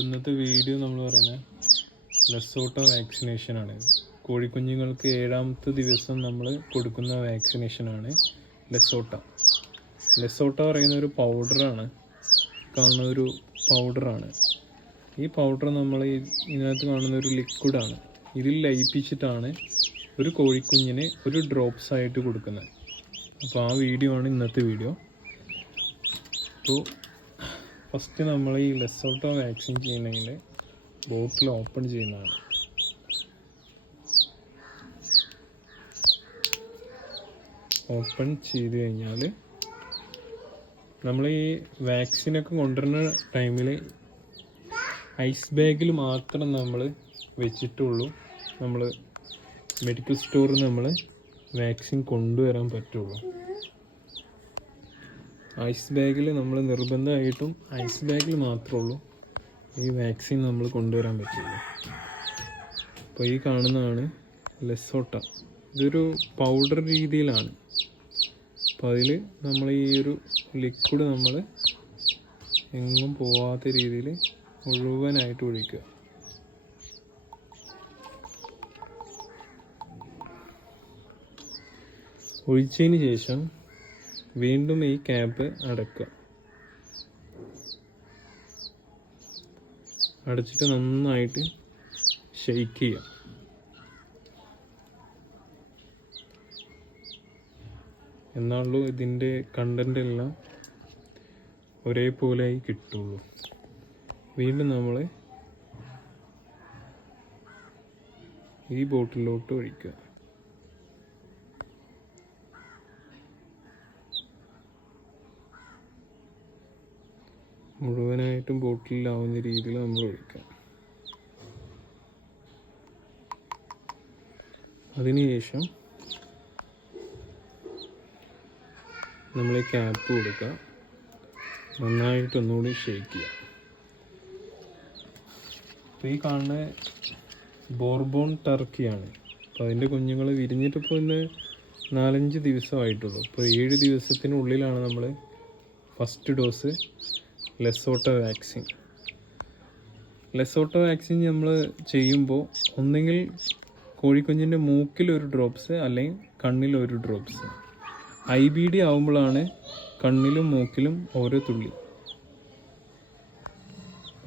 ഇന്നത്തെ വീഡിയോ നമ്മൾ പറയുന്നത് ലെസോട്ടോ വാക്സിനേഷനാണ്. കോഴിക്കുഞ്ഞുങ്ങൾക്ക് 7ാമത്തെ ദിവസം നമ്മൾ കൊടുക്കുന്ന വാക്സിനേഷനാണ് ലെസോട്ട. ലെസോട്ട പറയുന്ന ഒരു പൗഡറാണ്, കാണുന്ന ഒരു പൗഡറാണ്. ഈ പൗഡർ നമ്മൾ ഇതിനകത്ത് കാണുന്ന ഒരു ലിക്വിഡാണ്. ഇതിൽ ലയിപ്പിച്ചിട്ടാണ് ഒരു കോഴിക്കുഞ്ഞിന് ഒരു ഡ്രോപ്സ് ആയിട്ട് കൊടുക്കുന്നത്. അപ്പോൾ ആ വീഡിയോ ആണ് ഇന്നത്തെ വീഡിയോ. അപ്പോൾ ഫസ്റ്റ് നമ്മൾ ഈ ലെസോട്ടോ വാക്സിൻ ചെയ്യുന്നതിൻ്റെ ബോട്ടിൽ ഓപ്പൺ ചെയ്യുന്നതാണ്. ഓപ്പൺ ചെയ്ത് കഴിഞ്ഞാൽ നമ്മൾ ഈ വാക്സിനൊക്കെ കൊണ്ടുവരുന്ന ടൈമിൽ ഐസ് ബാഗിൽ മാത്രം നമ്മൾ വെച്ചിട്ടുള്ളൂ. നമ്മൾ മെഡിക്കൽ സ്റ്റോറിൽ നമ്മൾ വാക്സിൻ കൊണ്ടുവരാൻ പറ്റുള്ളൂ. ഐസ് ബാഗിൽ നമ്മൾ നിർബന്ധമായിട്ടും ഐസ് ബാഗിൽ മാത്രമേ ഉള്ളൂ ഈ വാക്സിൻ നമ്മൾ കൊണ്ടുവരാൻ പറ്റുള്ളൂ. അപ്പോൾ ഈ കാണുന്നതാണ് ലെസോട്ട. ഇതൊരു പൗഡർ രീതിയിലാണ്. അപ്പോൾ അതിൽ നമ്മൾ ഈ ഒരു ലിക്വിഡ് നമ്മൾ എങ്ങും പോവാത്ത രീതിയിൽ മുഴുവനായിട്ട് ഒഴിക്കുക. ഒഴിച്ചതിന് ശേഷം വീണ്ടും ഈ ക്യാപ്പ് അടക്കുക. അടച്ചിട്ട് നന്നായിട്ട് ഷെയ്ക്ക് ചെയ്യുക. എന്നാലുള്ളൂ ഇതിൻ്റെ കണ്ടൻ്റ് എല്ലാം ഒരേപോലെ ആയി കിട്ടുള്ളൂ. വീണ്ടും നമ്മൾ ഈ ബോട്ടിലോട്ട് ഒഴിക്കുക. മുഴുവനായിട്ടും ബോട്ടിലാവുന്ന രീതിയിൽ നമ്മൾ ഒഴിക്കാം. അതിനുശേഷം നമ്മൾ ഈ ക്യാപ്പ് കൊടുക്കുക. നന്നായിട്ട് ഒന്നുകൂടി ഷേക്ക് ചെയ്യുക. അപ്പോൾ ഈ കാണുന്ന ബോർബോൺ ടർക്കിയാണ്. അപ്പോൾ അതിൻ്റെ കുഞ്ഞുങ്ങൾ വിരിഞ്ഞിട്ടിപ്പോൾ ഇന്ന് 4-5 ദിവസമായിട്ടുള്ളൂ. അപ്പോൾ 7 ദിവസത്തിനുള്ളിലാണ് നമ്മൾ first dose Lesotho vaccine. Lesotho vaccine നമ്മൾ ചെയ്യുമ്പോൾ ഒന്നെങ്കിൽ കോഴിക്കുഞ്ഞിൻ്റെ മൂക്കിലൊരു ഡ്രോപ്സ് അല്ലെങ്കിൽ കണ്ണിലൊരു ഡ്രോപ്സ്. IBD ആവുമ്പോഴാണ് കണ്ണിലും മൂക്കിലും ഓരോ തുള്ളി.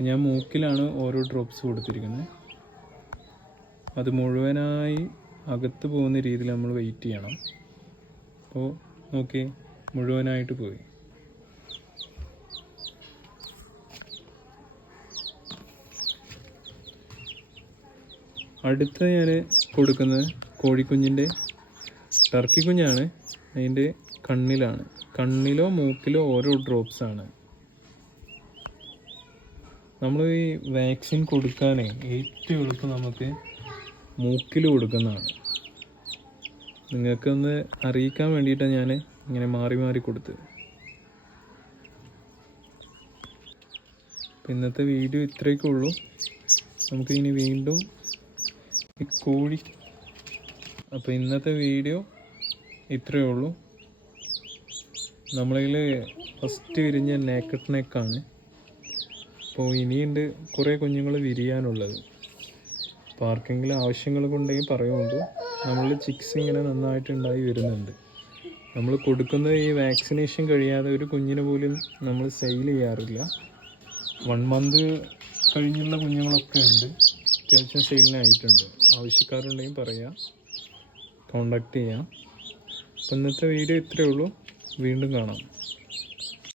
ഞാൻ മൂക്കിലാണ് ഓരോ ഡ്രോപ്സ് കൊടുത്തിരിക്കുന്നത്. അത് മുഴുവനായി അകത്ത് പോകുന്ന രീതിയിൽ നമ്മൾ വെയിറ്റ് ചെയ്യണം. അപ്പോൾ നോക്കി മുഴുവനായിട്ട് പോയി. അടുത്ത ഞാൻ കൊടുക്കുന്നത് കോഴിക്കുഞ്ഞിൻ്റെ ടർക്കി കുഞ്ഞാണ്. അതിൻ്റെ കണ്ണിലാണ്. കണ്ണിലോ മൂക്കിലോ ഓരോ ഡ്രോപ്സാണ്. നമ്മൾ ഈ വാക്സിൻ കൊടുക്കാനേ ഏറ്റവും എളുപ്പം നമുക്ക് മൂക്കിൽ കൊടുക്കുന്നതാണ്. നിങ്ങൾക്കൊന്ന് അറിയിക്കാൻ വേണ്ടിയിട്ടാണ് ഞാൻ ഇങ്ങനെ മാറി മാറി കൊടുത്തത്. അപ്പം ഇന്നത്തെ വീഡിയോ ഇത്രയൊക്കെ ഉള്ളൂ. നമുക്കിനി വീണ്ടും ഈ കോഴി. അപ്പോൾ ഇന്നത്തെ വീഡിയോ ഇത്രയേ ഉള്ളൂ. നമ്മളതിൽ ഫസ്റ്റ് വിരിഞ്ഞ നേക്കഡ് നെക്കാണ്. അപ്പോൾ ഇനിയുണ്ട് കുറേ കുഞ്ഞുങ്ങൾ വിരിയാനുള്ളത്. അപ്പോൾ ആർക്കെങ്കിലും ആവശ്യങ്ങളൊക്കെ ഉണ്ടെങ്കിൽ പറയുമ്പോൾ നമ്മൾ ചിക്സ് ഇങ്ങനെ നന്നായിട്ടുണ്ടായി വരുന്നുണ്ട്. നമ്മൾ കൊടുക്കുന്ന ഈ വാക്സിനേഷൻ കഴിയാതെ ഒരു കുഞ്ഞിനെ പോലും നമ്മൾ സെയിൽ ചെയ്യാറില്ല. 1 മന്ത് കഴിഞ്ഞുള്ള കുഞ്ഞുങ്ങളൊക്കെ ഉണ്ട്. അത്യാവശ്യം സെയിലിനായിട്ടുണ്ട്. ആവശ്യക്കാരുണ്ടെങ്കിൽ പറയാം, കോണ്ടാക്ട് ചെയ്യാം. അപ്പോൾ ഇന്നത്തെ വീഡിയോ ഇത്രയേ ഉള്ളൂ. വീണ്ടും കാണാം.